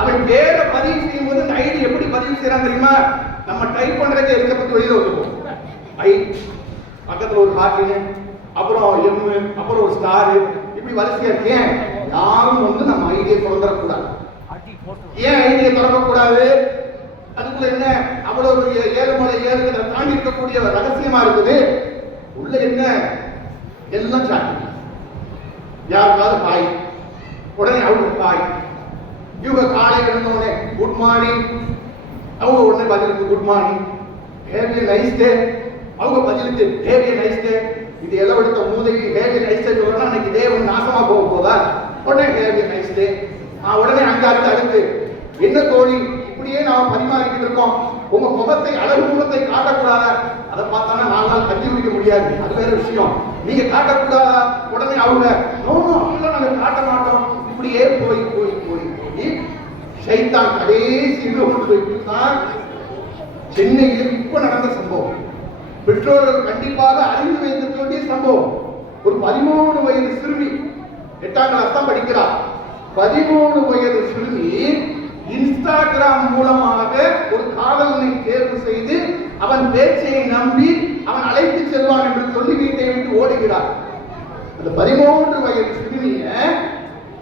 அவன் வேற பதிவு செய்யும் போது ஐடி எப்படி பதிவு செய்யறான் தெரியுமா? நம்ம டைப் பண்றதுக்கு எரிச்சப்பட்டு வெளியில வந்துருவோம். ஐ பக்கத்துல ஒரு ஹார்ட், அப்புறம் எம், அப்புறம் ஒரு ஸ்டார், இப்படி வரிசையா இருக்கேன். யாரும் வந்து நம்ம ஐடியை திறந்துடக்கூடாது. ஏன் ஐடியை திறக்கக்கூடாது? அதுக்குள்ள என்ன அவ்வளவு ஏழுமலை ஏழுகளை தாண்டி இருக்கக்கூடிய ரகசியமா இருக்குது. உள்ள என்ன எல்லாம் சாட்டி, யாருக்காவது பாய், உடனே அவங்க பாய், இவங்க காலை எழுந்தோடனே குட் மார்னிங், அவங்க உடனே பதிலுக்கு good morning, have a nice day, அவங்க பதிலுக்கு ஹேவ் எ நைஸ் டே. இது எலவெடுத்த மூதைக்கு ஹேவ் எ நைஸ் டே சொல்றோம்னா அன்னைக்கு டே ஒன்று நாசமா போக போதா? உடனே ஹேவ் எ நைஸ் டே. உடனே அங்க அடுத்து என்ன தோழி இப்படியே நாம பரிமாறிக்கிட்டு இருக்கோம், உங்க முகத்தை அழகு முகத்தை காட்டக்கூடாதா? அதை பார்த்தானா 4 நாள் கஞ்சி குடிக்க முடியாது, அது வேற விஷயம். நீங்க காட்டக்கூடாதா? உடனே அவங்க அப்படிலாம் நாங்க காட்ட மாட்டோம். இப்படியே போய் போய் போய் போய் சைத்தான் கடைசி வைத்துதான். சென்னையில் இப்ப நடந்த சம்பவம், பெற்றோர்கள் கண்டிப்பாக அறிந்து வைத்திருக்க வேண்டிய சம்பவம். ஒரு 13 வயது சிறுமி, 8ஆம் கிளாஸ் தான் படிக்கிறார். 13 வயது சிறுமி இன்ஸ்டாகிராம் மூலமாக ஒரு காதலனை தேர்வு செய்து அவன் பேச்சை நம்பி அவன் அழைத்து செல்வான் என்று சொல்லி வீட்டை விட்டு ஓடுகிறார். அந்த 13 வயது சிறுமிய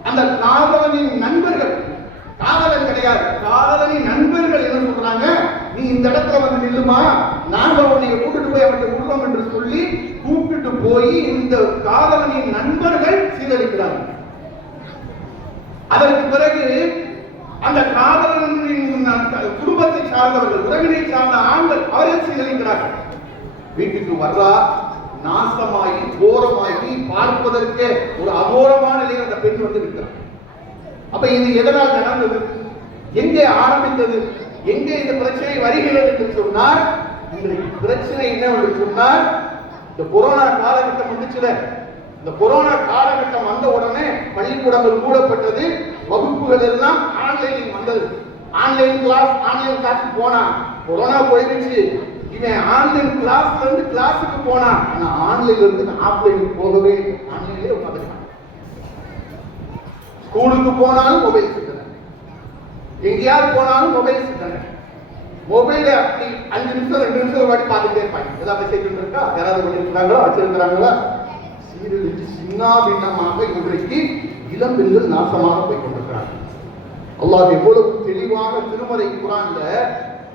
அந்த காதலனின் நண்பர்கள், காதலன் கிடையாது, காதலனின் நண்பர்கள் என்ன சொல்றாங்க? நீ இந்த இடத்துல வந்து நில்லுமா, நாங்க உன்னை கூட்டிட்டு போய் அவனுக்கு விடுறோம் என்று சொல்லி கூப்பிட்டு போய் இந்த காதலனின் நண்பர்கள் சீரழிக்கிறார்கள். அதற்கு பிறகு அந்த காதலனின் குடும்பத்தை சார்ந்தவர்கள், உறவினை சார்ந்த ஆண்கள் அவர்கள் சீரழிக்கிறார்கள். வீட்டுக்கு வர்றா, நாசமாகி கோரமாகி பார்ப்பதற்கு ஒரு அகோரமான நிலையில் அந்த பெண் வந்து இருக்கிறார். அப்ப இது எதனால் நடந்தது? எங்கே ஆரம்பித்தது? எங்கே இந்த பிரச்சனை வருகிறது என்று சொன்னால், உங்களுக்கு பிரச்சனை என்ன என்று சொன்னால், இந்த கொரோனா காலகட்டம் வந்துச்சுல, இந்த கொரோனா காலகட்டம் வந்த உடனே பள்ளிக்கூடங்கள் மூடப்பட்டது, வகுப்புகள் எல்லாம் ஆன்லைனில் வந்தது. ஆன்லைன் கிளாஸ் போனா கொரோனா போயிடுச்சு. இவன் ஆன்லைன் கிளாஸ்ல இருந்து கிளாஸுக்கு போனா, ஆனா ஆன்லைன்ல இருந்து ஆஃப்லைனுக்கு போகவே ஆன்லைன்லயே உட்காந்துருக்கான். ஸ்கூலுக்கு போனாலும் மொபைல் சிந்தனை, எங்கேயாவது போனாலும் மொபைல் சிந்தனை. மொபைல அப்படி 5 நிமிஷம் 2 நிமிஷம் வாட்டி பார்த்துட்டே இருப்பாங்க. ஏதாவது மெசேஜ் இருக்கா, யாராவது பண்ணிருக்காங்களோ வச்சிருக்கிறாங்களா? சீரழிச்சு சின்ன பின்னமாக இன்றைக்கு இளம் பெண்கள் நாசமாக போய் கொண்டிருக்கிறாங்க. அல்லாஹ் எவ்வளவு தெளிவாக திருமறை குர்ஆன்ல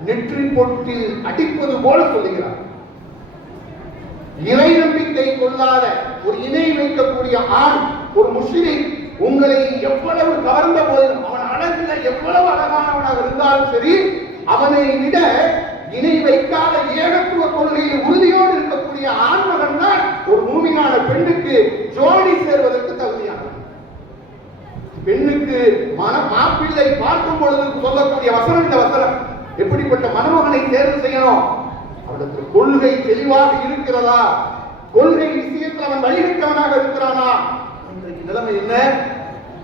நெற்றி பொட்டில் அடிப்பது போல சொல்லுகிறார். இறை நம்பிக்கை கொள்ளாத ஒரு இணை வைக்கக்கூடிய ஆண், ஒரு முஸ்லிம் உங்களை எவ்வளவு கவர்ந்த போதிலும், அவன் அழகுல எவ்வளவு அழகானவனாக இருந்தாலும் சரி, அவனை விட இணை வைக்காத ஏகத்துவ கொள்கையில் உறுதியோடு இருக்கக்கூடிய ஆண்மகன் தான் ஒரு மூமினான பெண்ணுக்கு ஜோடி சேர்வதற்கு தகுதியானது. பெண்ணுக்கு மாப்பிள்ளை பார்க்கும் பொழுது சொல்லக்கூடிய வசனம் இந்த வசனம். எப்படிப்பட்ட மணமகனை தேர்வு செய்யணும்? அவனுக்கு கொள்கை தெளிவாக இருக்கிறதா? கொள்கை விஷயத்தில் அவன் வழிகட்டவனாக இருக்கிறானா? இன்றைக்கு நிலைமை என்ன?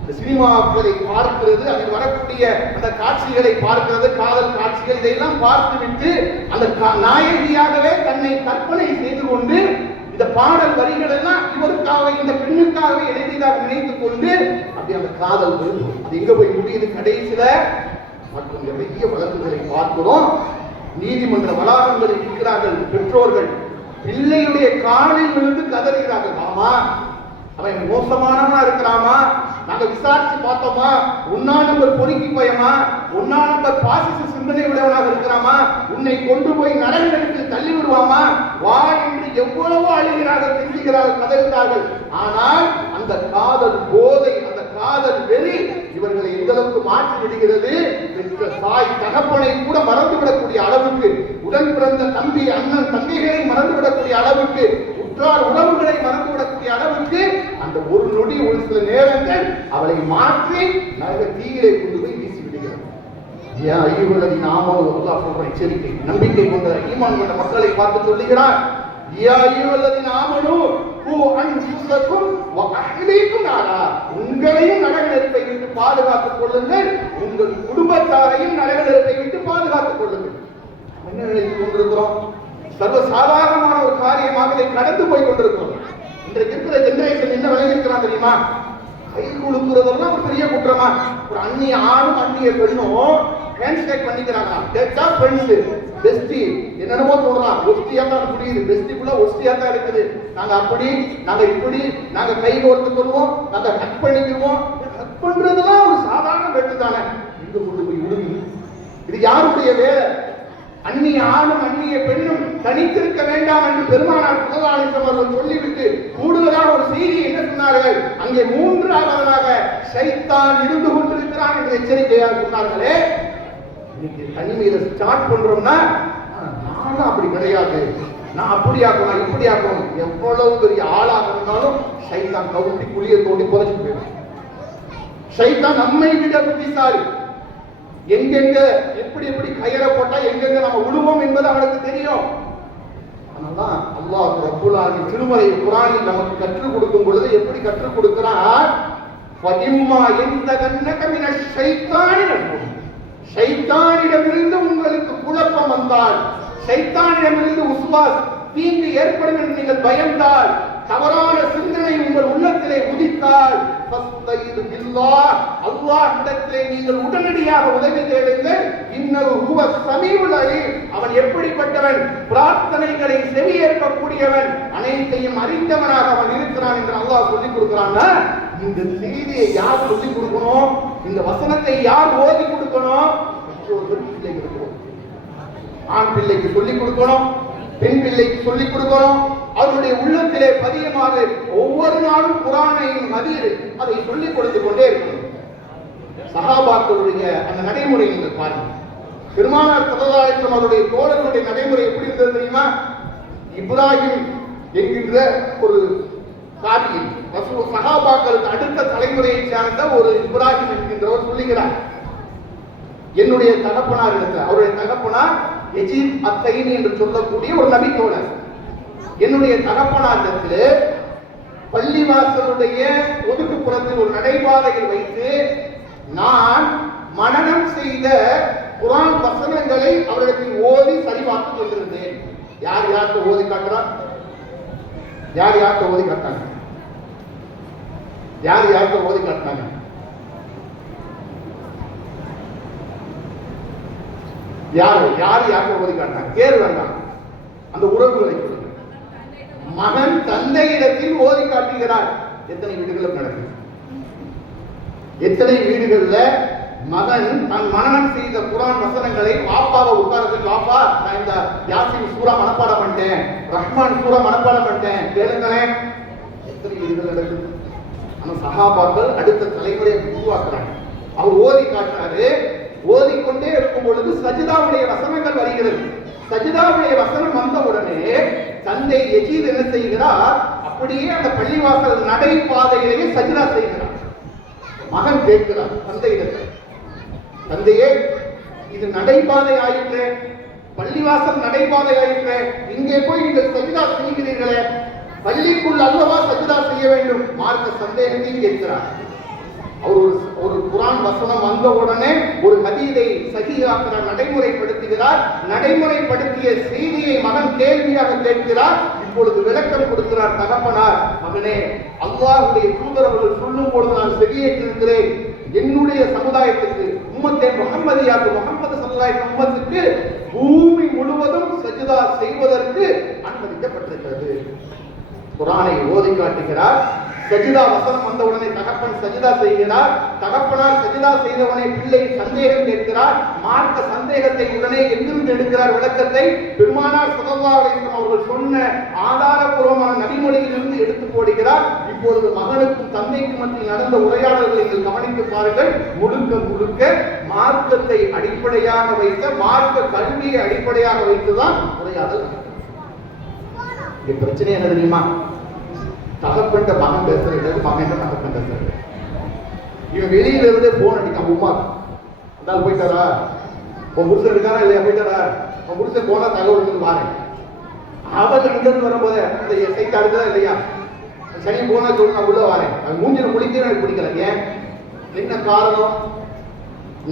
இந்த சினிமாக்களை பார்க்கிறது, அதில் வரக்கூடிய அந்த காட்சிகளை பார்க்கிறது, காதல் காட்சிகள், இதையெல்லாம் பார்த்துவிட்டு அந்த நாயகியாகவே தன்னை கற்பனை செய்து கொண்டு இந்த பாடல் வரிகள் எல்லாம் இவருக்காக இந்த பெண்ணுக்காக எழுதியதாக நினைத்துக் கொண்டு அப்படி அந்த காதல் அது எங்க போய் முடியுது கடைசியில மற்றும் நிறைய வழக்குகளை பார்க்கிறோம். நீதிமன்ற வளாகங்களில் இருக்கிறார்கள் பெற்றோர்கள் பிள்ளையுடைய காலில் விழுந்து கதறுகிறார்கள். ஆமா அவன் மோசமானவனா இருக்கிறாமா, நாங்க விசாரிச்சு பார்த்தோமா, உன்னா நம்பர் பொறுக்கி போயமா, உன்னா நம்பர் பாசிச சிந்தனை உடையவனாக இருக்கிறாமா, உன்னை கொண்டு போய் நரகத்திற்கு தள்ளி விடுவாமா, வா என்று எவ்வளவோ அழுகிறார்கள், கெஞ்சுகிறார்கள், கதறுகிறார்கள். ஆனால் அந்த காதல் போதை, அந்த காதல் வெறி இவர்களை எந்த அளவுக்கு மாற்றி விடுகிறது. பெற்ற தாய் தகப்பனை கூட மறந்துவிடக்கூடிய அளவுக்கு, உடன் பிறந்த தம்பி அண்ணன் தங்கைகளை மறந்துவிடக்கூடிய அளவுக்கு, உற்றார் உறவுகளை மறந்துவிடக்கூடிய அளவுக்கு அந்த ஒரு நொடி ஒரு சில நேரங்கள் அவளை மாற்றி நரக தீயிலே கொண்டு போய் வீசி விடுகிறது. எச்சரிக்கை நம்பிக்கை கொண்ட ஈமான் கொண்ட மக்களை பார்த்து சொல்லுகிறார், உங்களையும் நரக நெருப்பை விட்டு பாதுகாத்துக் கொள்ளுங்கள், உங்கள் குடும்பத்தாரையும் நரக நெருப்பை விட்டு பாதுகாத்துக் கொள்ளுங்கள். என்ன நினைத்துக் கொண்டிருக்கிறோம்? சர்வ சாதாரணமான ஒரு காரியமாக இதை கடந்து போய் கொண்டிருக்கிறோம். இன்றைக்கு இருக்கிற ஜெனரேஷன் என்ன விளைவிக்கிறான் தெரியுமா? கை குலுக்குறதெல்லாம் ஒரு பெரிய குற்றமா? ஒரு அந்நிய ஆணும் அந்நிய பெண்ணும் ஹேண்ட்ஷேக் பண்ணிக்கிறாங்க. டேட்டா ஃப்ரெண்ட்ஸ் பெஸ்டி என்னென்னமோ சொல்றான். ஒஸ்தியா தான் புரியுது, பெஸ்டிக்குள்ள ஒஸ்தியா தான் இருக்குது. நாங்க அப்படி, நாங்க இப்படி, நாங்க கை கோர்த்து கொள்வோம், நாங்க ஹக் பண்ணிக்குவோம். ஹக் பண்றதெல்லாம் ஒரு சாதாரண வெட்டு தானே. இங்க கொண்டு போய் விடுங்க. இது யாருடைய வேலை? அந்நிய ஆணும் அந்நிய பெண்ணும் தனித்திருக்க வேண்டாம் என்று பெருமானார் ஸல்லல்லாஹு அலைஹி வஸல்லம் அவர்கள் சொல்லிவிட்டு கூடுதலாக ஒரு செய்தி என்ன சொன்னார்கள்? அங்கே மூன்றாவதாக ஷைத்தான் இருந்து கொண்டிருக்கிறான் என்று எச்சரிக்கையாக சொன்னார்களே. இன்னைக்கு தனிமையில ஸ்டார்ட் பண்றோம்னா நானும் அப்படி கிடையாது, நான் அப்படி ஆக்கணும் இப்படி ஆக்கணும், எவ்வளவு பெரிய ஆளாக இருந்தாலும் ஷைத்தான் கவுண்டி குழிய தோண்டி புதைச்சு போயிடும். ஷைத்தான் நம்மை விட புத்திசாலி. எங்கெங்க எப்படி எப்படி கயிறை போட்டா எங்கெங்க நம்ம விடுவோம் என்பது அவனுக்கு தெரியும். அதனால்தான் அல்லாஹ் ரப்பல் ஆலமீன் திருமறை குர்ஆனில் நமக்கு கற்றுக் கொடுக்கும் பொழுது எப்படி கற்றுக் கொடுக்கிறார்? ஃபஇம்மா யன்தகன்னக மினஷ் ஷைத்தானி ரஜும், ஷைத்தானிடமிருந்து உங்களுக்கு குழப்பம் வந்தால், ஷைத்தானிடமிருந்து உஸ்வாஸ் தீங்கு ஏற்படும் என்று நீங்கள் பயந்தால், தவறான சிந்தனை உங்கள் உள்ளத்திலே உதித்தால், ஃபஸ்தைது பில்லாஹ், அல்லாஹ்விடத்திலே நீங்கள் உடனடியாக உதவி தேடுங்கள். இன்னஹு ஹுவஸ் ஸமீஉல் அலீம், அவன் எப்படிப்பட்டவன்? பிரார்த்தனைகளை செவியேற்கக்கூடியவன், அனைத்தையும் அறிந்தவனாக அவன் இருக்கிறான் என்று அல்லாஹ் சொல்லிக் கொடுக்கிறான்னா, இந்த செய்தியை யார் சொல்லிக் கொடுக்கணும்? இந்த வசனத்தை யார் ஓதி கொடுக்கணும்? பெற்றோர்கள் பிள்ளைகளுக்கு, ஆண் பிள்ளைக்கு சொல்லிக் கொடுக்கணும், பெண் பிள்ளைக்கு சொல்லிக் கொடுக்கணும். அவருடைய உள்ளத்திலே பதியமாக ஒவ்வொரு நாளும் குர்ஆனையும் அதை சொல்லிக் கொடுத்து கொண்டே இருக்கணும். சஹாபாக்களுடைய அந்த நடைமுறை நீங்கள் பாருங்க. பெருமானார் ஸல்லல்லாஹு அலைஹி வஸல்லம் அவருடைய தோழர்களுடைய நடைமுறை எப்படி இருந்தது தெரியுமா? இப்ராஹிம் என்கின்ற ஒரு காரியம் சஹாபாக்களுக்கு அடுத்த தலைமுறையை சார்ந்த ஒரு இப்ராஹிம் என்கின்றவர் சொல்லுகிறார், என்னுடைய தகப்பனார் இடத்துல, அவருடைய தகப்பனார் யஜீத் அத்தைனி என்று சொல்லக்கூடிய ஒரு நபி தோழர், என்னுடைய தகப்பனாரிடத்தில் பள்ளிவாசலுடைய ஒதுக்குப்புறத்தில் ஒரு நடைபாதையில் வைத்து நான் மனனம் செய்த குர்ஆன் வசனங்களை அவரிடத்தில் ஓதி சரிபார்த்து கொண்டிருந்தேன். யார் யாருக்கு ஓதி காட்டுறார்? யார் யாருக்கு ஓதி காட்டாங்க? யார் யாருக்கு ஓதி காட்டினாங்க? யார் யார் யாருக்கு ஓதி காட்டினாங்க? பேர் வேண்டாம், அந்த உறவுகளை சொல்லுங்க. மகன் தந்தையிடத்தில் ஓதி காட்டுகிறார். எத்தனை வீடுகளும் நடக்குது? எத்தனை வீடுகள்ல மகன் தன் மனனம் செய்த குர்ஆன் வசனங்களை பாப்பாவை உட்கார்ந்து, பாப்பா நான் இந்த யாசின் சூரா மனப்பாடம் பண்ணிட்டேன், ரஹ்மான் சூரா மனப்பாடம் பண்ணிட்டேன், கேளுங்களேன். எத்தனை வீடுகள் நடக்குது? ஆனா சஹாபாக்கள் அடுத்த தலைமுறையை உருவாக்குறாங்க. அவர் ஓதி காட்டுறாரு. ஓதிக்கொண்டே இருக்கும் பொழுது சஜிதாவுடைய வசனங்கள் வருகிறது. சஜிதாவுடைய வசனம் வந்த உடனே தந்தை யஜீத் என்ன செய்கிறார்? அப்படியே அந்த பள்ளிவாசல் நடைபாதையிலேயே சஜிதா செய்கிறார். மகன் கேட்கிறார் தந்தையிடத்தில், தந்தையே இது நடைபாதை ஆயிற்று, பள்ளிவாசல் நடைபாதை ஆயிற்று, இங்கே போய் நீங்கள் சஜிதா செய்கிறீர்களே, பள்ளிக்குள் அல்லவா சஜிதா செய்ய வேண்டும்? மார்க்க சந்தேகத்தையும் கேட்கிறார். அவர் ஒரு குர்ஆன் வசனம் வந்த உடனே ஒரு ஹதீஸை சஹீஹாக்கிறார், நடைமுறைப்படுத்துகிறார். நடைமுறைப்படுத்திய செய்தியை மகன் கேள்வியாக கேட்கிறார். இப்ப இப்பொழுது விளக்கம் கொடுக்கிறார் தகப்பனார். மகனே, அல்லாஹ்வுடைய தூதர் அவர்கள் சொல்லும் பொழுது நான் செவியேற்றிருக்கிறேன். என்னுடைய சமுதாயத்துக்கு உம்மத்தே முஹம்மதியாக்கு முஹம்மது ஸல்லல்லாஹு அலைஹி வஸல்லம் உம்மத்துக்கு பூமி முழுவதும் சஜ்தா செய்வதற்கு அனுமதிக்கப்பட்டிருக்கிறது. குர்ஆனை ஓதி காட்டுகிறார். சஜிதா வசனம் வந்த உடனே தகப்பன் சஜிதா செய்கிறார். தகப்பனார் சஜிதா செய்தவனை பிள்ளை சந்தேகம் கேட்கிறார். மார்க்க சந்தேகத்தை உடனே எங்கிருந்து எடுக்கிறார் விளக்கத்தை? பெருமானார் ஸல்லல்லாஹு அலைஹி வஸல்லம் அவர்கள் சொன்ன ஆதாரபூர்வமான நபிமொழியிலிருந்து எடுத்து போடுகிறார். இப்பொழுது மகனுக்கும் தந்தைக்கும் மத்தியில் நடந்த உரையாடல்களை நீங்கள் கவனித்து பாருங்கள். முழுக்க முழுக்க மார்க்கத்தை அடிப்படையாக வைத்த, மார்க்க கல்வியை அடிப்படையாக வைத்துதான் உரையாடல். பிரச்சனை என்ன தெரியுமா? தகப்பட்ட மகன் பேசுறது, மகன் தகப்பன் பேசுறது. இவன் வெளியில இருந்தே போன் அடிக்காம உமா அந்தாலும் போயிட்டாரா, உன் புருஷன் இருக்காரா இல்லையா, போயிட்டாரா, உன் புருஷன் போனா தகவல் வாரேன். அவர் அங்கிருந்து வரும்போது அந்த சைட் அடுத்ததா இல்லையா, சனி போனா சொல்லி நான் உள்ள வாரேன். அது மூஞ்சில முடிக்க எனக்கு பிடிக்கல. ஏன்? என்ன காரணம்?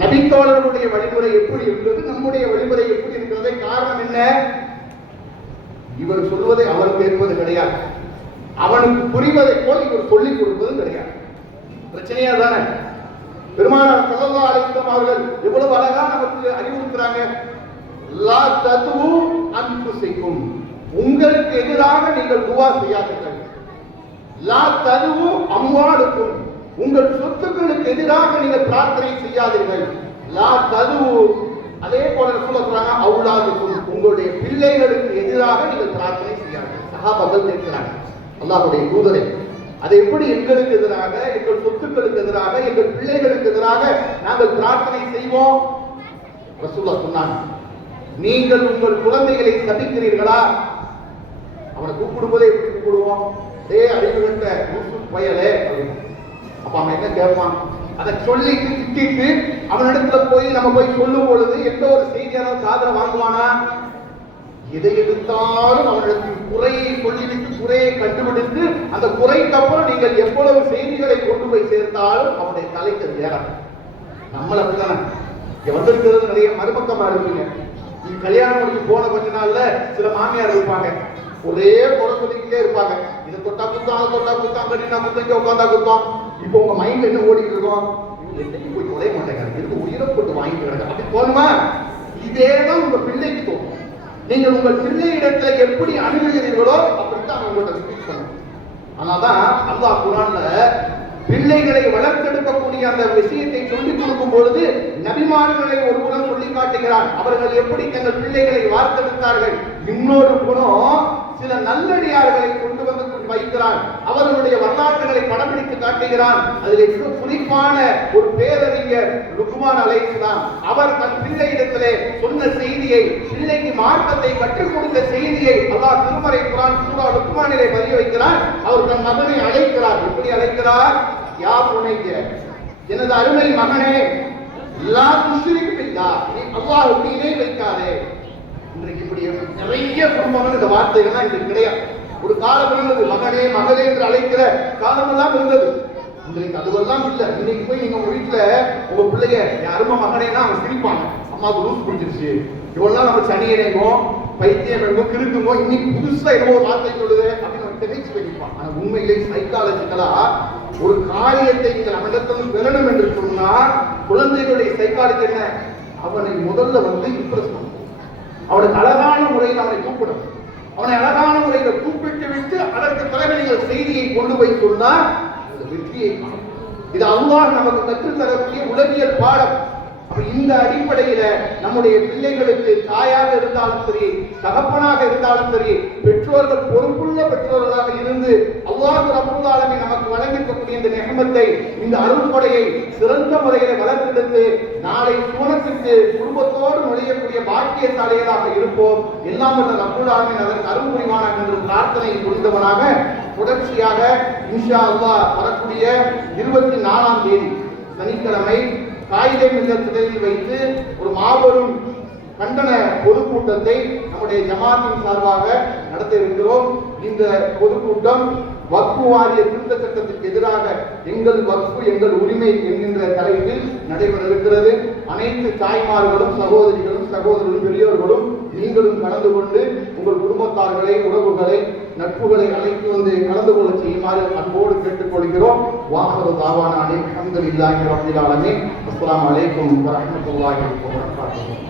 நபித்தோழர்களுடைய வழிமுறை எப்படி இருக்கிறது, நம்முடைய வழிமுறை எப்படி இருக்கிறது? காரணம் என்ன? இவர் சொல்வதை அவர் கேட்பது கிடையாது, அவனுக்கு புரிவதை போல் இவர் சொல்லிக் கொடுப்பது கிடையாது. பிரச்சனையா தானே? பெருமானார் ஸல்லல்லாஹு அலைஹி வஸல்லம் அவர்கள் எவ்வளவு அழகா நமக்கு அறிவுறுத்துறாங்க. லா ததுஉ அன்ஃபுஸிக்கும், உங்களுக்கு எதிராக நீங்கள் துஆ செய்யாதீர்கள். லா ததுஉ அம்வாலுக்கும், உங்கள் சொத்துக்களுக்கு எதிராக நீங்கள் பிரார்த்தனை செய்யாதீர்கள். லா ததுஉ, அதே போல ரசூலுல்லாஹ் சொல்றாங்க, அவுலாதுக்கும், உங்களுடைய பிள்ளைகளுக்கு எதிராக நீங்கள் பிரார்த்தனை செய்யாதீர்கள். சஹாபாக்கள் கேட்கிறாங்க, அல்லாஹ்வுடைய தூதரே, அது எப்படி எங்களுக்கு எதிராக, எங்கள் சொத்துக்களுக்கு எதிராக, எங்கள் பிள்ளைகளுக்கு எதிராக நாங்கள் பிரார்த்தனை செய்வோம்? ரசூலுல்லாஹ் சொன்னாங்க, நீங்கள் உங்கள் குழந்தைகளை சபிக்கிறீர்களா? அவனை கூப்பிடும்போதே எப்படி கூப்பிடுவோம்? அறிவு கட்ட யூசுப் பயலே அப்படின்னு. அப்ப அவன் என்ன கேட்பான்? அதை சொல்லிட்டு திட்டிட்டு அவனிடத்துல போய் நம்ம போய் சொல்லும் பொழுது எந்த ஒரு செய்தியாலும் காதல வாங்குவானா? எதை எடுத்தாலும் அவனிடத்தில் குறையை சொல்லிவிட்டு குறையை கண்டுபிடித்து அந்த குறைக்கு அப்புறம் நீங்கள் எவ்வளவு செய்திகளை கொண்டு போய் சேர்த்தாலும் அவனுடைய தலைக்கு ஏறாது. நம்மள அப்படித்தானே வந்திருக்கிறது. நிறைய மறுபக்கமா இருக்குங்க. நீங்க கல்யாணம் முடிச்சு போன கொஞ்ச நாள்ல சில மாமியார் இருப்பாங்க, ஒரே குறை சொல்லிக்கிட்டே இருப்பாங்க. இதை தொட்டா குத்தம், அதை தொட்டா குத்தம், கட்டினா குத்தம், உட்காந்தா குத்தம். இப்போ உங்க மைண்ட் என்ன ஓடிட்டு இருக்கோம்? என்னைக்கு போய் தொலைய மாட்டேங்க, இதுக்கு உயிரை போட்டு வாங்கிட்டு கிடக்க அப்படி போகணுமா? இதேதான் உங்க பிள்ளைக்கு தோணும். நீங்கள் உங்கள் பிள்ளையிடத்துல எப்படி அணுகுகிறீர்களோ அப்படித்தான் அவங்களோட ரிப்பீட் பண்ணும். ஆனாதான் அல்லாஹ் குர்ஆன்ல பிள்ளைகளை வளர்த்தெடுக்கக்கூடிய அந்த விஷயத்தை சொல்லிக் கொடுக்கும் பொழுது நபிமார்களை ஒரு குணம் சொல்லி காட்டுகிறான். அவர்கள் எப்படி தங்கள் பிள்ளைகளை வார்த்தெடுத்தார்கள். இன்னொரு குணம் சில நல்லடியார்களை கொண்டு வந்து வைக்கிறான். அவர்களுடைய வரலாற்றுகளை படம் பிடித்து காட்டுகிறான். அதில் குறிப்பான ஒரு பேரறிஞர் லுக்மான் அலைஹிஸ்ஸலாம், அவர் தன் பிள்ளையிடத்திலே சொன்ன செய்தியை, பிள்ளைக்கு மார்க்கத்தை கற்றுக் கொடுத்த செய்தியை அல்லாஹ் திருமறை குர்ஆன் சூரா லுக்மானிலே பதிய வைக்கிறார். அவர் தன் மகனை அழைக்கிறார். எப்படி அழைக்கிறார்? யா புனைய, எனது அருமை மகனே, லா துஷ்ரிக் பில்லாஹ், நீ அல்லாஹ்வுக்கு இணை வைக்காதே. இன்றைக்கு இப்படி நிறைய குடும்பங்கள் இந்த வார்த்தைகள்லாம் இன்றைக்கு கிடையாது. ஒரு காலம் இருந்தது, மகனே மகளே என்று அழைக்கிற காலமெல்லாம் இருந்தது. இன்றைக்கு அதுவெல்லாம் இல்லை. இன்னைக்கு போய் நீங்க உங்க வீட்டுல உங்க பிள்ளைய அருமை மகனேன்னா அவங்க சிரிப்பாங்க, அம்மாவுக்கு ரூஸ் பிடிச்சிருச்சு, இவெல்லாம் நம்ம சனியனைக்கும் பைத்தியம் வேணும் கிருக்குமோ, இன்னைக்கு புதுசா ஏதோ ஒரு வார்த்தை சொல்லுது அப்படின்னு தெரிவிச்சு வைப்பான். ஆனா உண்மையிலே சைக்காலஜிக்கலா ஒரு காரியத்தை நீங்கள் அவனிடத்தில் பெறணும் என்று சொன்னால் குழந்தைகளுடைய சைக்காலஜி என்ன? அவனை முதல்ல வந்து இம்ப்ரெஸ் பண்ணும், அவனுக்கு அழகான முறையில் அவனை கூப்பிடும், அவனை அழகான முறையில் கூப்பிட்டு விட்டு அதற்கு பிறகு நீங்கள் செய்தியை கொண்டு போய் சொன்னால் வெற்றியை காணும். இது அல்லாஹ் நமக்கு கற்றுத்தரக்கூடிய உலகியல் பாடம். இந்த அடிப்படையில நம்முடைய பிள்ளைகளுக்கு தாயாக இருந்தாலும் சரி, தகப்பனாக இருந்தாலும் சரி, பெற்றோர்கள் பொறுப்புள்ள பெற்றோர்களாக இருந்து அல்லாஹ் ரப்பல் ஆலமீன் நமக்கு வழங்கியிருக்கக்கூடிய இந்த நிகமத்தை, இந்த அருள்கொடையை சிறந்த முறையில வளர்த்தெடுத்து நாளை சுவனத்திற்கு குடும்பத்தோடு நுழையக்கூடிய பாக்கியசாலிகளாக இருப்போம். எல்லாம் வல்ல ரப்பல் ஆலமீன் அதற்கு அருள் புரிவானாக என்று பிரார்த்தனை புரிந்தவனாக தொடர்ச்சியாக இன்ஷா அல்லாஹ் வரக்கூடிய 24ஆம் தேதி சனிக்கிழமை காயிதே மில்லத் திடலில் வைத்து ஒரு மாபெரும் கண்டன பொதுக்கூட்டத்தை நம்முடைய ஜமாத்தின் சார்பாக நடத்த இருக்கிறோம். இந்த பொதுக்கூட்டம் வக்ஃபு வாரிய திருத்த சட்டத்திற்கு எதிராக எங்கள் வக்ஃபு எங்கள் உரிமை என்கின்ற தலைப்பில் நடைபெற இருக்கிறது. அனைத்து தாய்மார்களும் சகோதரிகளும் சகோதரர்களும் பெரியோர்களும் நீங்களும் கலந்து கொண்டு உங்கள் குடும்பத்தை குடும்பத்தார்களை, உறவுகளை, நட்புகளை அழைத்து வந்து கலந்து கொள்ள செய்யுமாறு அன்போடு கேட்டுக்கொள்கிறோம். வாஹரு தாவானா அல்ஹம்துலில்லாஹி ரப்பில் ஆலமீன். அஸ்ஸலாமு அலைக்கும் வரஹ்மத்துல்லாஹி வபரகாத்துஹு.